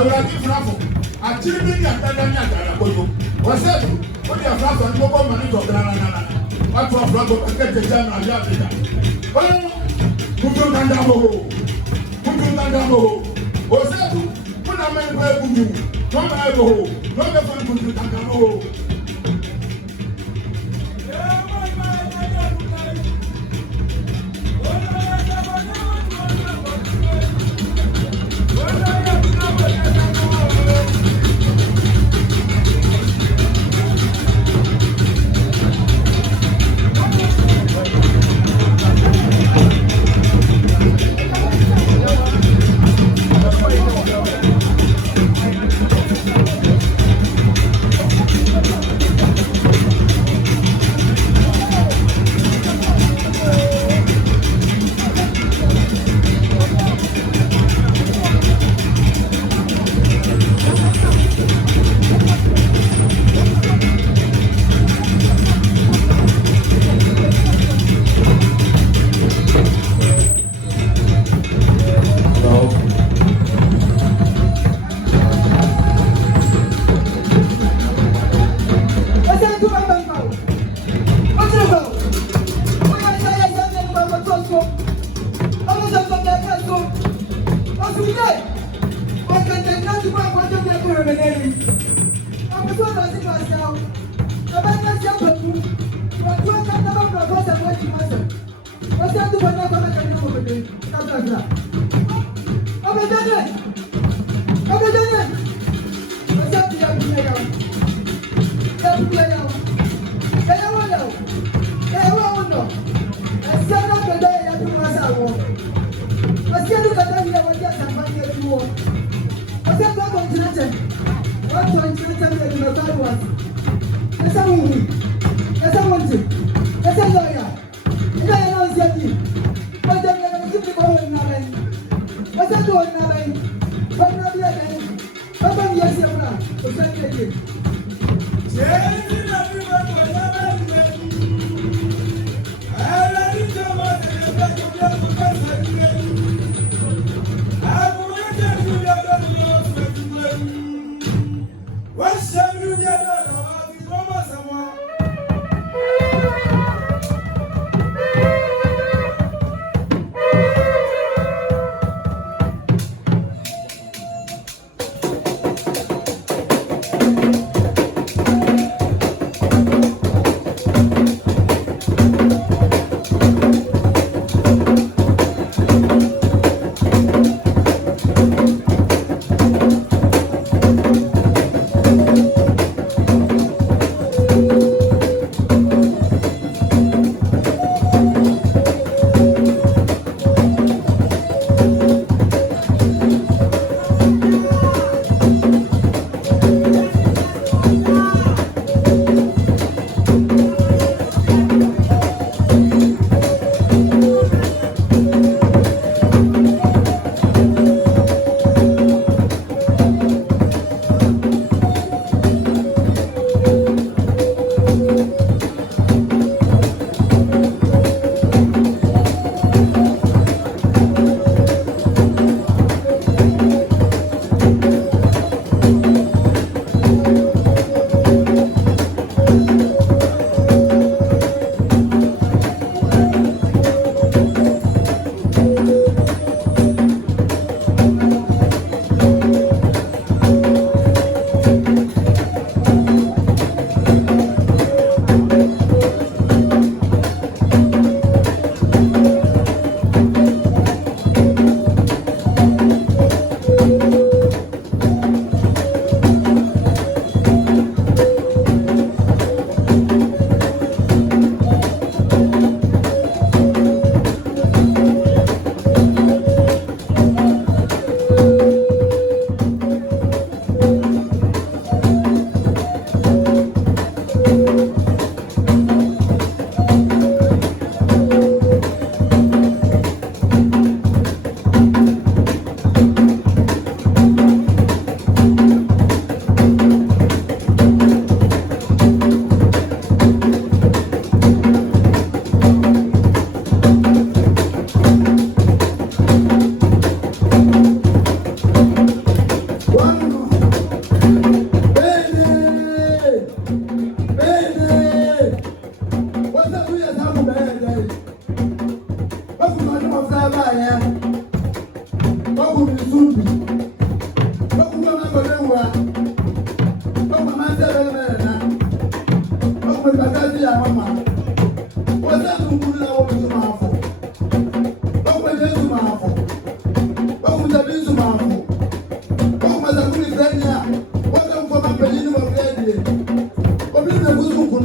awurade frafo akyiri bi ya dada ni agara kodo wɔsɛ wodi afrafo no bɔbɔ ma ne dɔkra na nana wato afrafo kɛkɛ gya na ade afrika ɔno mutu kanda ho wɔsɛ tu kuna mɛ ba buju no ma ebo ho no be fo mutu kanda ho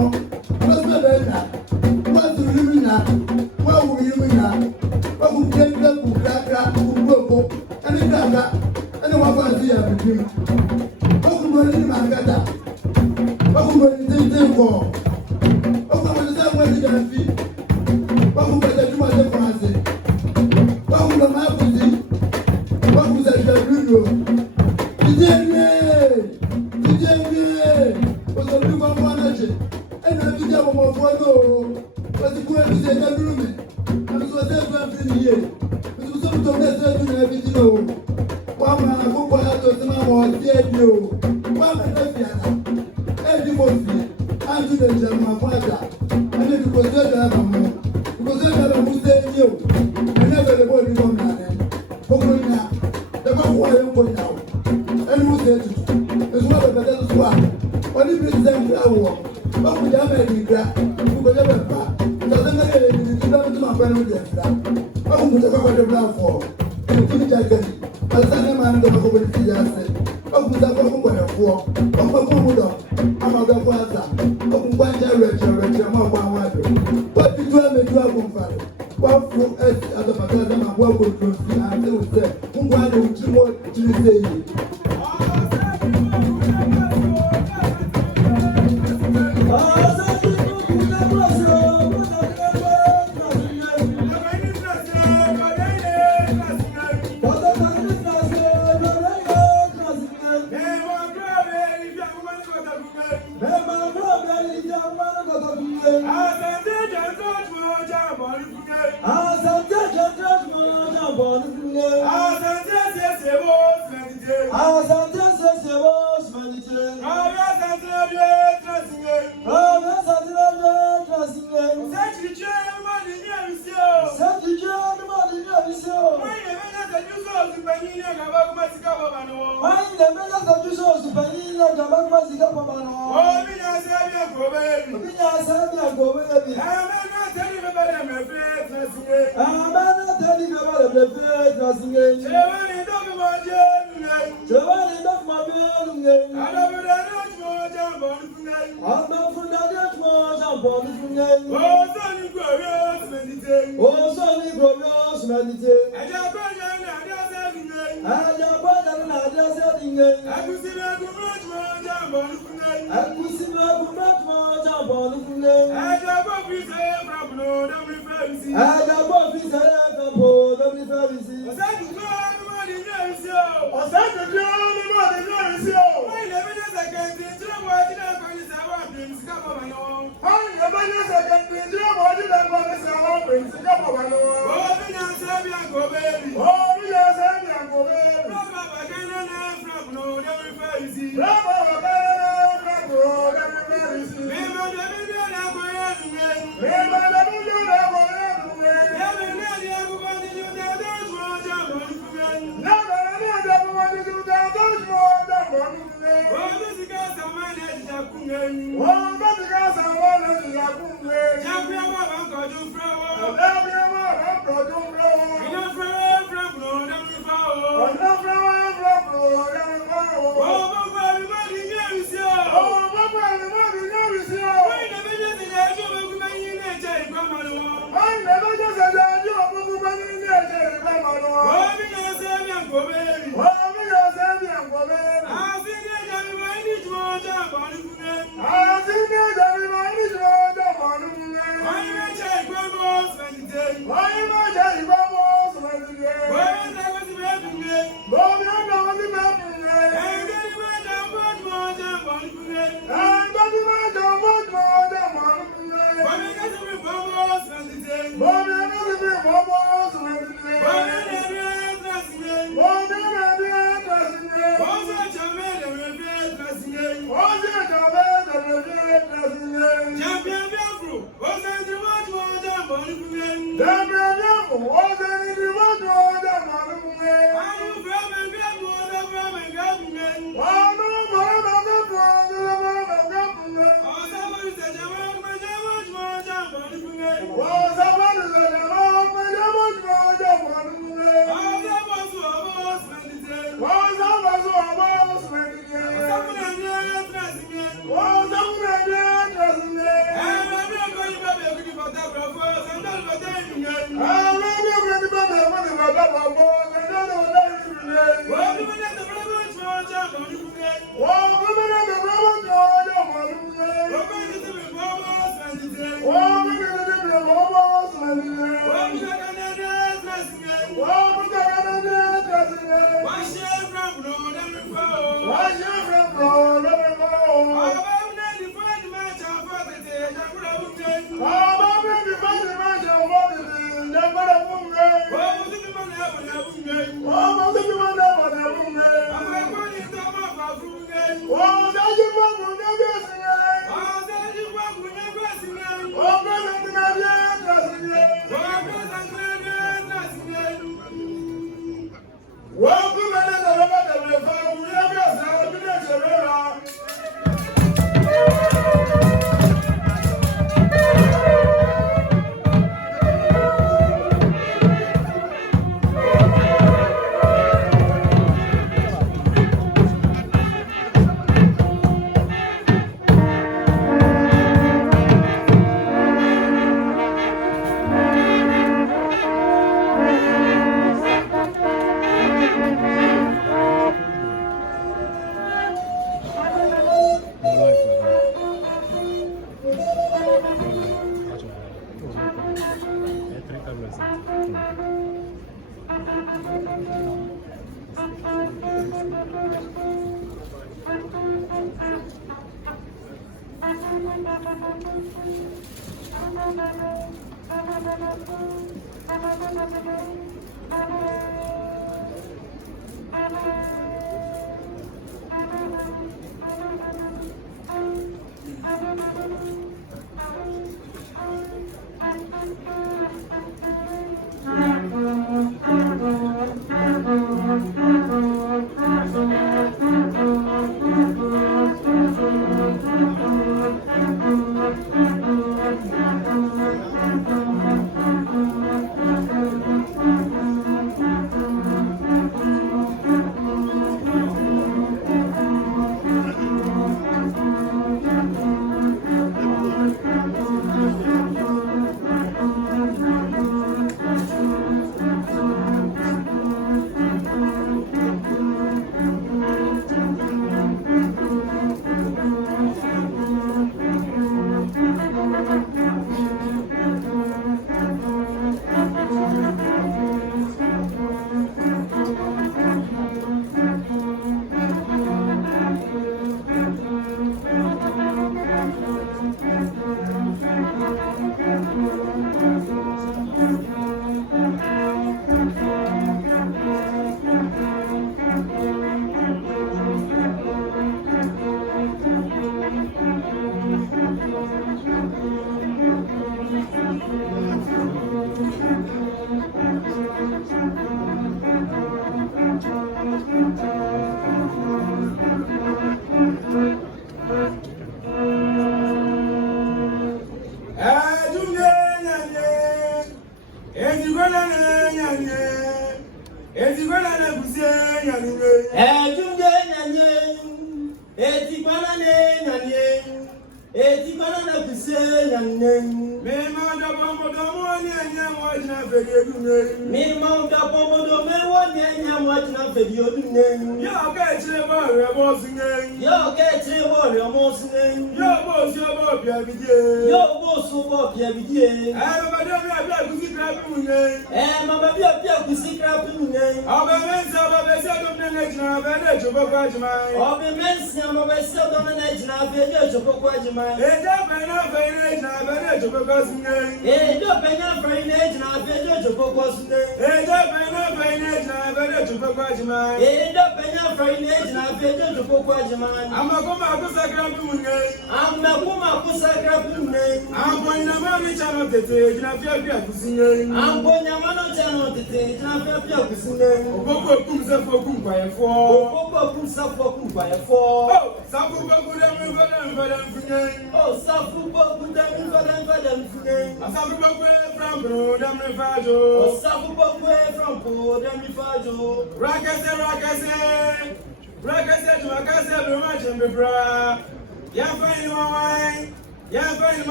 no. What's the better? What do you mean? What will you mean? What will take them to crack, who broke, and the cracker, and the one for the year between? What will you man get that? What will you think for? What will you say when you can feed? What will you do my difference? What will the map see? What will the video? Was a big one manager, and I did have a more photo. But the queen is a room. I'm so dead in the year. It was some of the everything. One man, I go out to the more dead you. One man, every morning, I do the German father. I need to consider them. Because I never would say you. I never the body from that. The man who I am going now. And who said it's one of the better swap. What if it's a flower? What would I make you crack? Who could ever pack? Doesn't make it to my friend with that. What would I cover the ground for? You couldn't take it. I'll send him and the whole thing I said. What would I go for? What would I'm a good father. What would I what did you have a dragon father? What from us as a father and what would you see? And they would say, who wanted to more to say?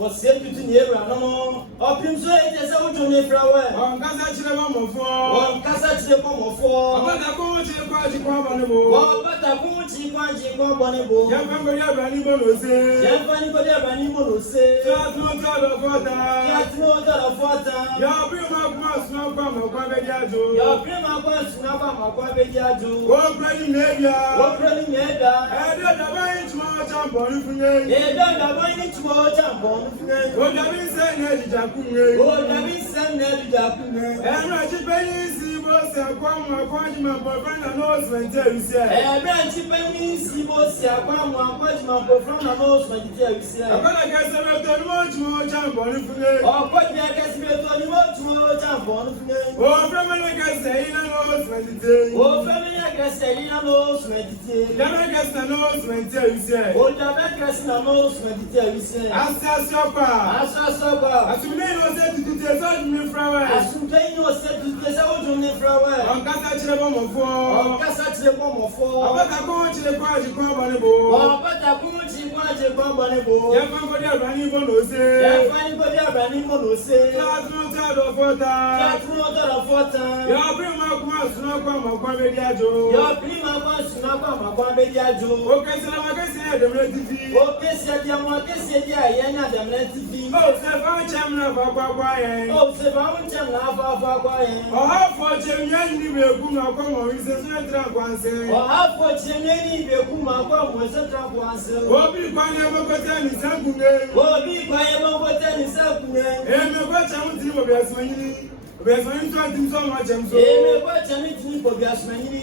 Osei Tutu ni Nananom. Opimso ete se ujo ne frawe. Onkasa chire bomofo. Onkasa chire bomofo. Abata ko chire kwaji kwa bonebo. Abata ko chire kwaji kwa bonebo. Yamfango ya bani bonose. Yamfango ya bani bonose. Yatno tado fota. Yatno tado fota. Ya prima kwa suna kwa makwa bejajo. Ya prima kwa suna kwa makwa bejajo. O prani nebia. O prani nebia. Ede da bani chmo chambon funye. Ede da bani chmo chambon funye. O dabi se ne jijakunye. O dabi se ne jijakunye. Enu achipeni si bo se kwa makwaji mabofan na no swente wise. Ebe achipeni si bo se kwa makwaji mabofan na no swente wise. Akala kese beto ni mo chmo chambon funye. Okwaji kese beto ni mo chmo chambon funye. O family kese ina no swente. O family kese ina no swente. Dabe kese no swente wise. O dabe kese na no swente wise. Asasokwa. Asasokwa. Asumne no se tutute so ni frawe. Asumne no se tutute so ni frawe. Onkasa chire bomofo. Onkasa chire bomofo. Abata ko chire kwaji kwa bonebo. Abata ko chire kwaji kwa bonebo. Yamfango dia bani bonose. Yamfango dia bani bonose. Yatno tado fota. Yatno tado fota. Ya prima kwa suna kwa makwa bejajo. Ya prima kwa suna kwa makwa bejajo. Okese na makese ya demre TV. Okese dia makese dia yenya demre TV. O se fa chem na fa kwa yen. O se fa chem na fa kwa yen. O ha fo chem yen ni be ku na kwa mo ise so tra kwanse. O ha fo chem yen ni be ku ma kwa mo se tra kwanse. O bi kwa ne mo kote ni sangunge. O bi kwa ye mo kote ni sangunge. E me kwa chem ti mo be asmanyini. Be asmanyini so tim so mo chem so. E me kwa chem ti mo be asmanyini.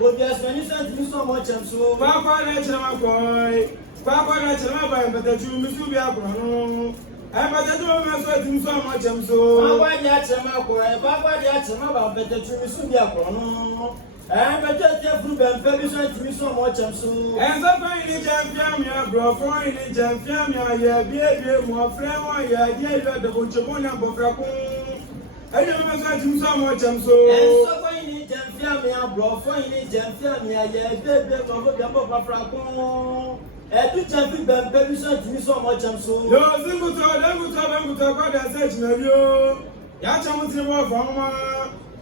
O be asmanyini so tim so mo chem so. Kwa na chema koi. Kwa na chema ba mbetatu misu bi akro. Abata do ma so tim so mo chem so. Kwa ya chema koi. Kwa ya chema ba mbetatu misu bi akro no. But just through the permission to me so much. I'm so. And the fine champion, your bro, fine champion, your baby, more friend, your dear, the Butchamona Bofracon. I don't know so much. I'm so. And so fine champion, your bro, fine champion, your baby, the Bofracon. And you champion the permission to me so much. I'm so. No, single talk, and such no. Yachamutimo Fama.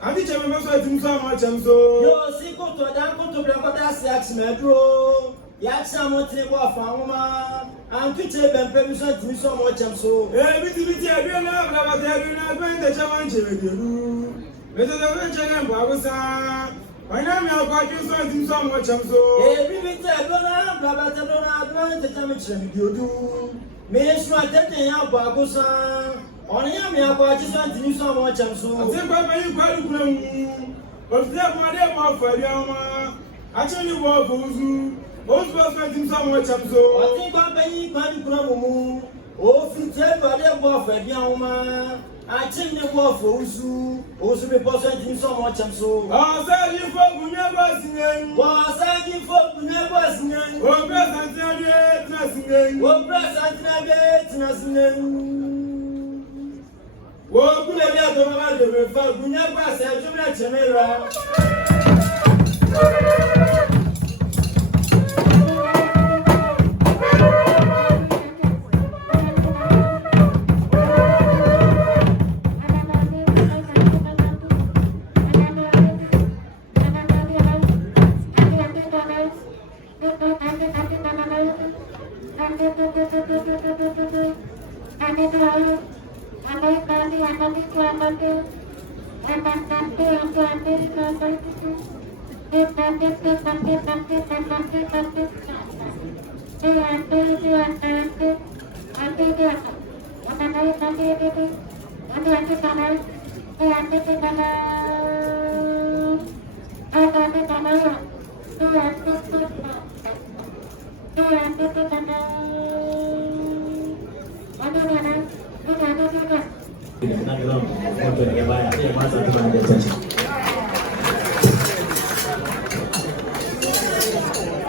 I think I'm also doing so much. I'm so. Yo, see, go to that 6 metro. Yachamutimo Fama. And to take the permission to me so much. I'm so. Everything I don't know about the challenge with you. Mr. Venture, Babusa. My name is Augustus, so much. I'm so. Everything I don't know about the challenge with you. Minister, I take you out, Babusa. Only I am going to do so much. I'm so. I think I'm quite good. But there my dear Ofori-Agyeman. Actually, what was you? Most was spending so much. I'm so. I think I'm quite good. Oh, if you tell my dear Ofori-Agyeman, I think the war for you. Also, be possible so much. I'm so. Oh, thank you for never singing. Oh, thank you for never singing. Oh, present singing. Oh, present singing. Wo kule dia to ma de me fa gunya pa se jumla chemera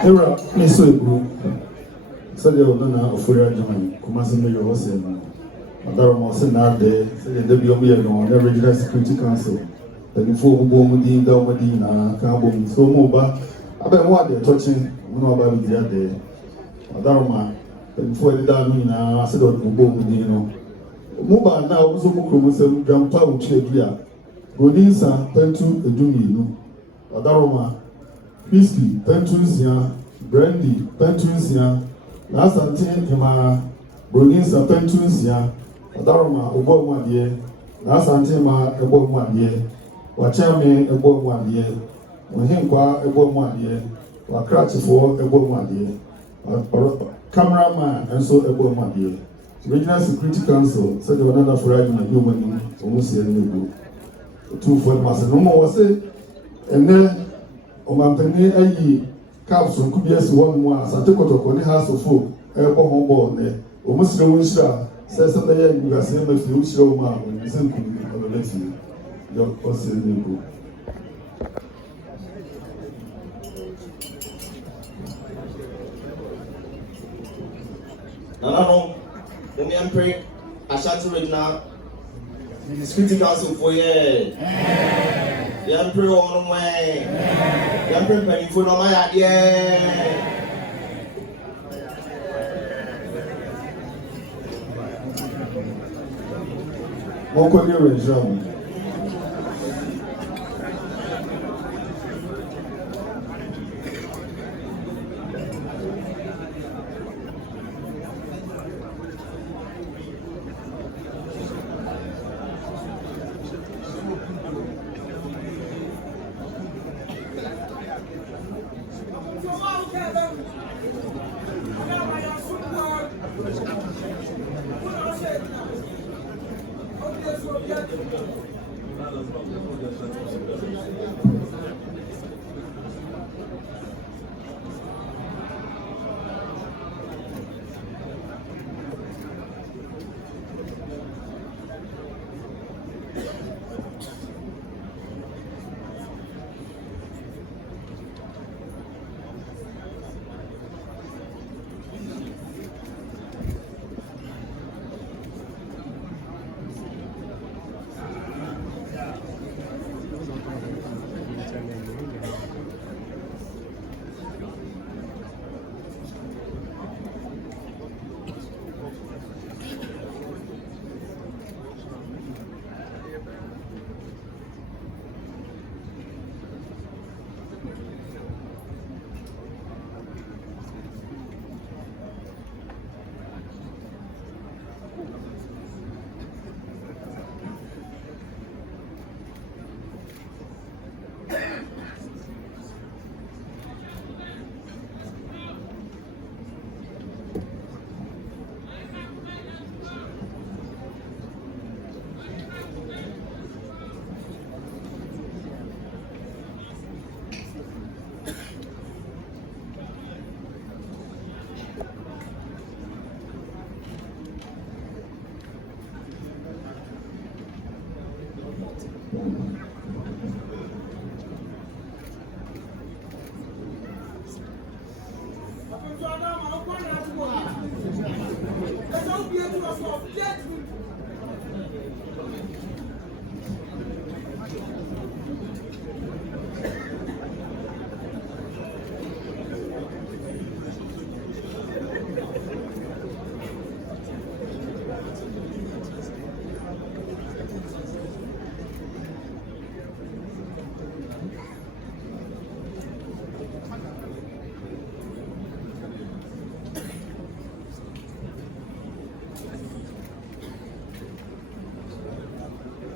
Era niso ebu sade ona Ofori-Agyeman Kumasi mayor Osei no adaro mo se na de sade de bi omo ye no na regional security council the fo mo mo din da mo din na ka bom so mo ba abe mo ade touching mo no ba bi ade adaro ma before the down I said on the boom, you know. Mobile now also Mukum, grandpa will check here. Godinsa, Pentu, Edumi, Adaroma, Whiskey, Pentusia, Brandy, Pentusia, Asante Kingdom, Godinsa, Pentusia, Adaroma, Obo 1 year, Asante Ma, Ebo 1 year, Wachame, Ebo 1 year, Mwinyelle, Ebo 1 year, Wakrati for Ebo 1 year, cameraman, and so Ebo 1 year. Regional Security Council said they were not afraid of human almost a new Otumfuo no more was it, and then Omampene ayi capsule could be as one more Asante Kingdom house of folk, home born there. Almost the winter says something you are saying if you show man when you send on the next year. Your person new. Nananom, the pray Ashanti Regional Security Council for ye. The Emperor on the way. The Emperor penny for my idea. Moko ni region.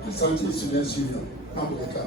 Asante Students Union, Africa.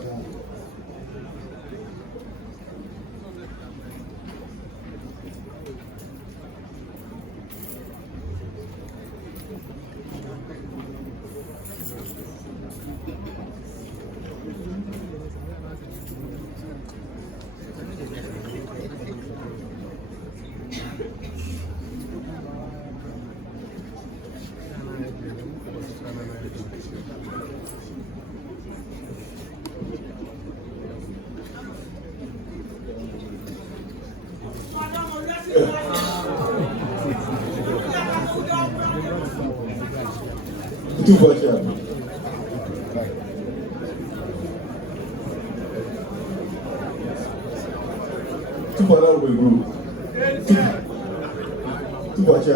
Otumfuo Osei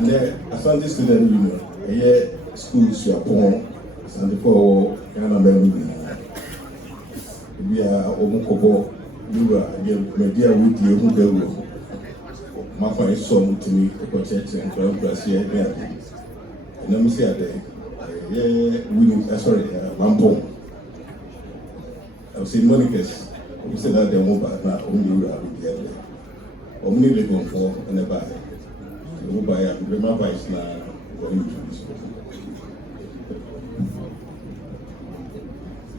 the Asante Student Union, a year school Siapon, Asante for Nananom. We are Omukobo, we are media with you, Wumbeidow. My friend is so to me, the church and Kwasi. And let me say that, Mampong. I was in Monica's. We said that they're mobile now, only we are with the other. Only living for and a buy. The mobile, remember, is now going to this.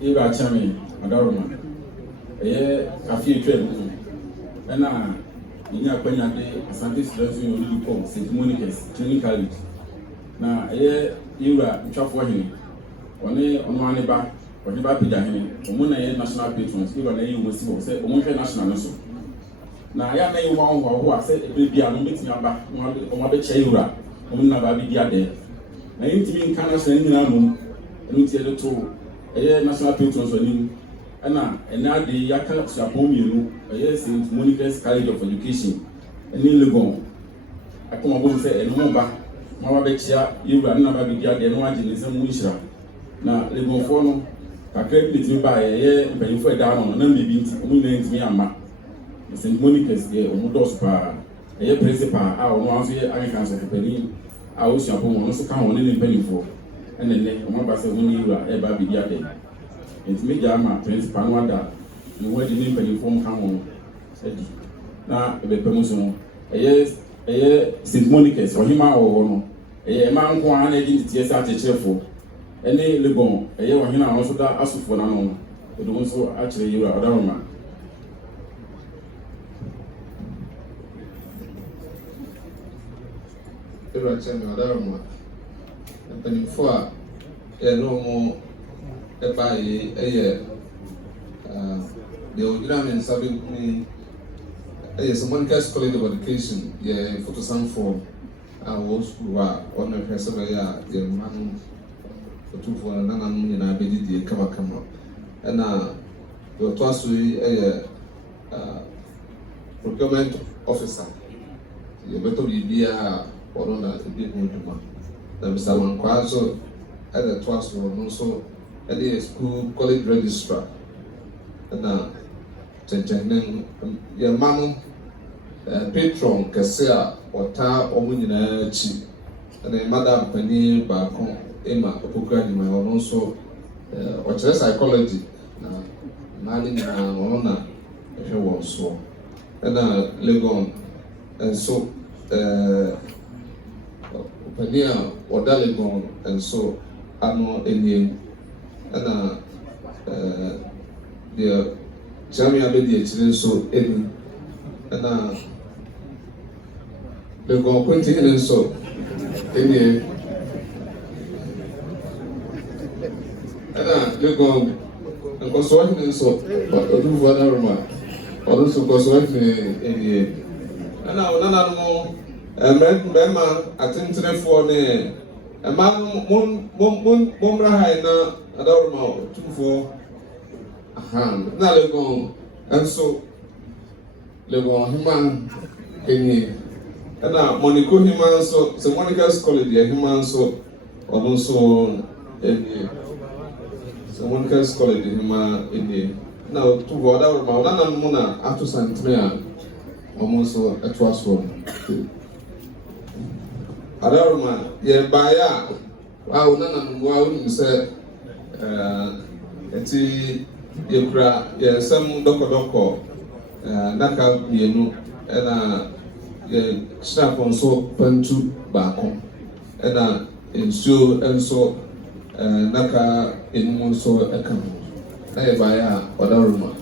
You are charming, Madame. A few trade. And now, in your opinion, Asante Student Union, St. Monica's Training College. Now, you are for him. Only on one back. When you buy Pidahini, national patrons, even a you will say, national national. Now, I may want who I said, it will be a meeting about one Chayura, Baby Diade. I ain't even Canada sending Nananom, and the two, a national patrons on him. And now the Yaka Sapom, a year since Monica's College of Education, and in Legon. I come about say, and no back, Mawabechia, you are not Baby Diade, and one in some Wisha. Now, Legon Forno. I can't let me buy a year and pay for down on an MBB, names me and Ma. St. Monica's, the Omodospa, a year principal, our one year I can say penny. I was your home also come on any penny for, and then one by 7 years ever be the other. It's me, Jama, principal, one that you were the penny form come on. Now, a promotion, a year St. Monica's or him or no, a man who are identity as a cheerful. Any Legon, a year when I also asked for Nananom, but also actually you are Adama. Adama, and penny for a normal by a year. The Otumfuo serving me a someone cast College of Education, yeah, for some form. I was who are on a persevere, the man. Otumfuo Nananom na abedi die kama and the Kwasi procurement officer you better be a or not a big movement. The Mr. Mankwazo at the Kwasi also at the school college registrar and your man patron Kasia or Ta or Mwinyelle and a madam Penny Bakon. Emma Ofori-Agyeman also or psychology manning honor if was so and Legon and so Pania or Dalegon and so Ano Indian and the Jamia Bedi so any and Legon Quentin and so any. Legon, and Kwasi so, but Otumfuo Osei also Kwasi in and now Nananom, and Memma attended for the a man Mumbra Haina, Adorma, Otumfuo Aham, now Legon, and so Legon Himan in and now Monaco Himan so, St. Monica's College, Himan so, also in so one can scholar in the now to what our Nananom after Santrea almost at was one. Adarma, ye baya, wow, Nananom, wow, say, ye cry, ye some doko, Naka, ye and ye snap on so pentu back home, and so Naka in so a come. I buy a Odaruma.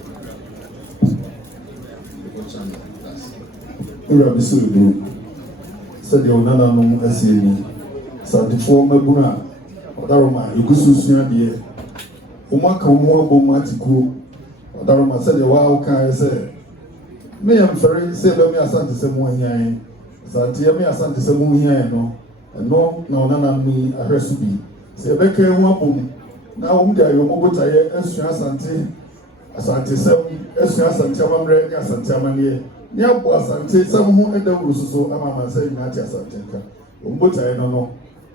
Urabisu said the Nananom SAE. Santifo Mabuna, Odaruma, Augustus, dear. Umaka Bomatiku, Odaruma said the wild kind said. Me am very say, let me Asante Semuanya. Santia me Asante Semuanya, no, and no, Nananom, a recipe. Say, Becca, one now, Teye, Asante, Asante, Asante, Asante, nya bo Asante some ho eda wurususo ama say na ati Asante nka Ombota no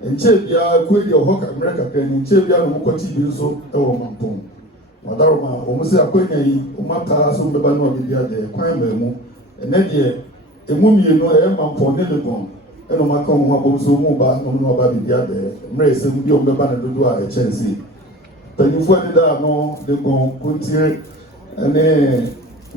nche bia kwedi ohoka America kan nche bia no mokoti bi nso e wo mampon wadaroma o musi akwanya yi o mata so mbeba no bibia de kwan ba mu ene de emu mienu e mampon ne le bon e no maka ho abo so mu ba no ba bibia de mre se mu bi o mbeba na dodo a e chensi tanifo de da no de bon kontie ene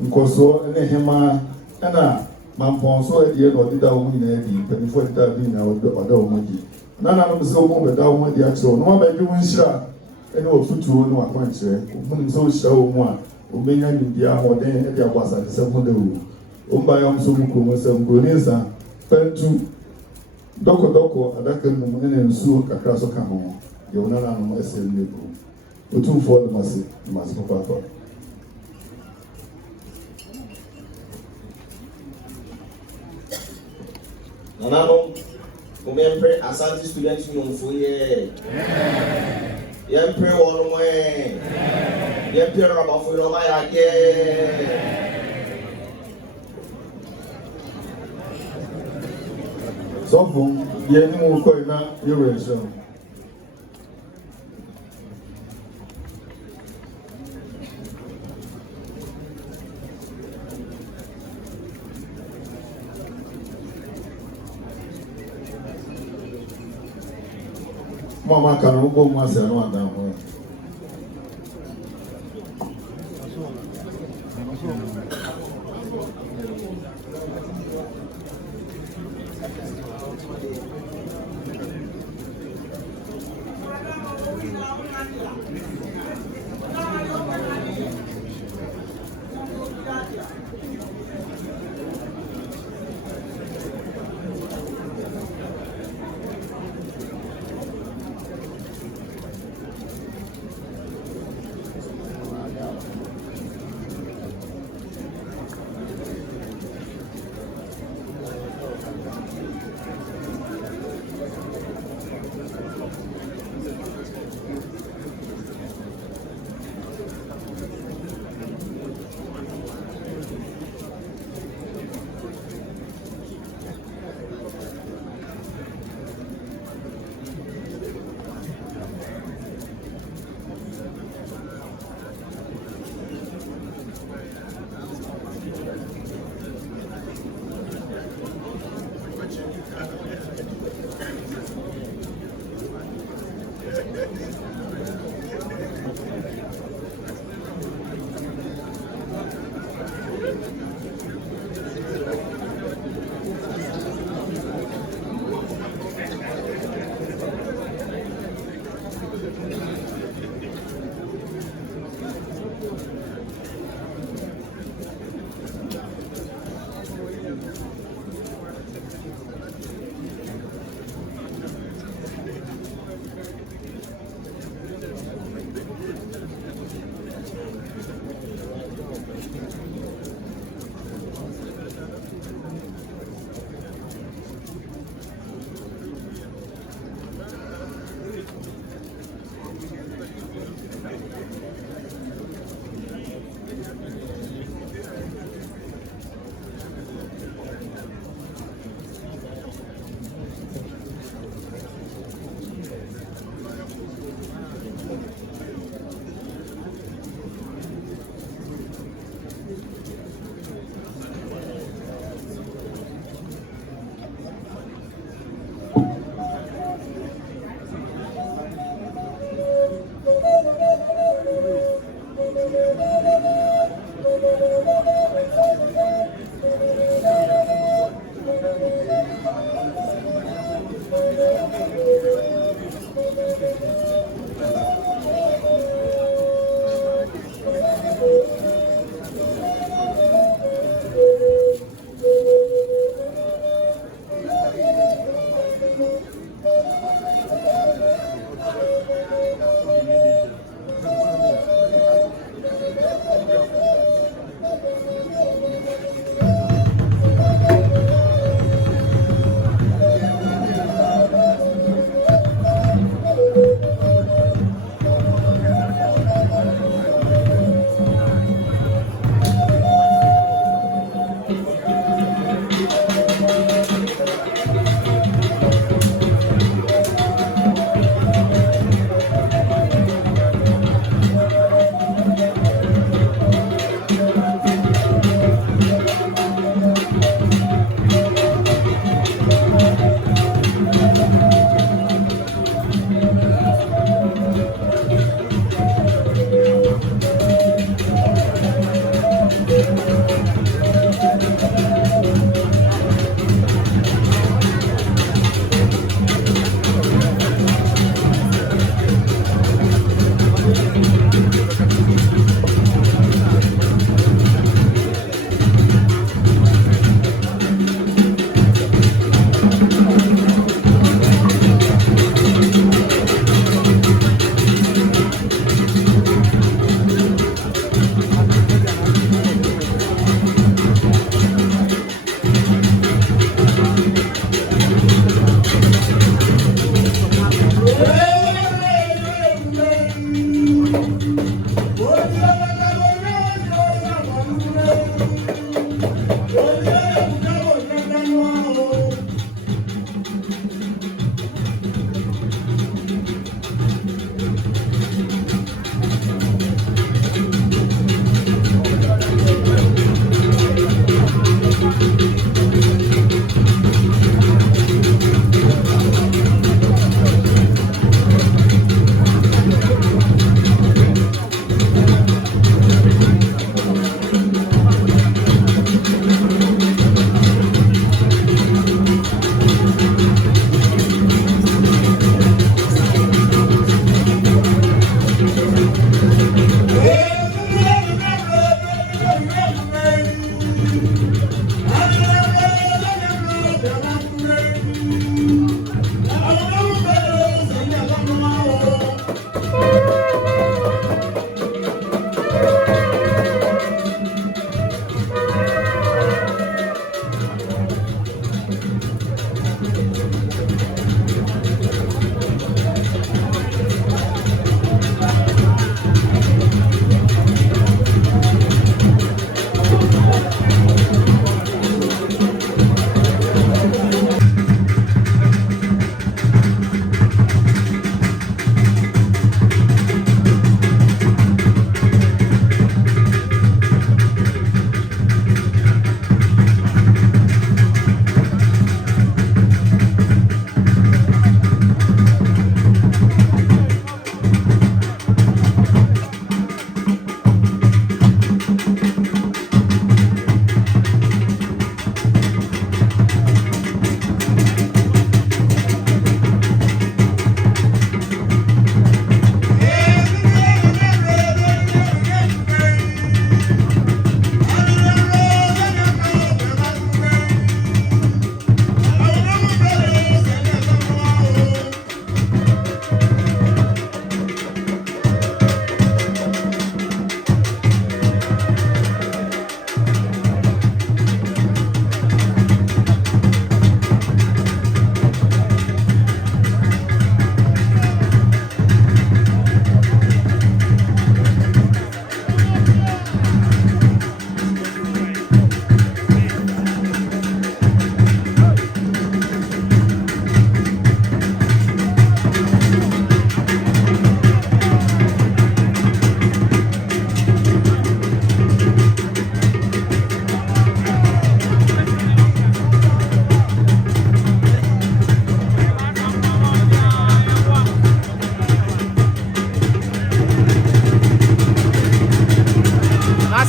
nkoso ene hema ana mampon so e de no de da o mu na e di tanifo de da bi na o da o mu di Nananom so mo be da o mu di a chiro no ma ba bi won hira ene ofutuo no akwankyere omun so hira o mu a obenya ndia hoden e de akwasa de se ho de o omba yam so mu ko mo se ngo ni sa pentu doko adaka mu ne nsuo kakra so ka ho ye Nananom ese ne ko Otumfuo Osei papa Nananom Umempre Asante student union for ye. Yempre one way. Yempre raba for your my so from ye ni mo ko na ye re so Mama can go once and one down.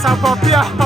Sapopia.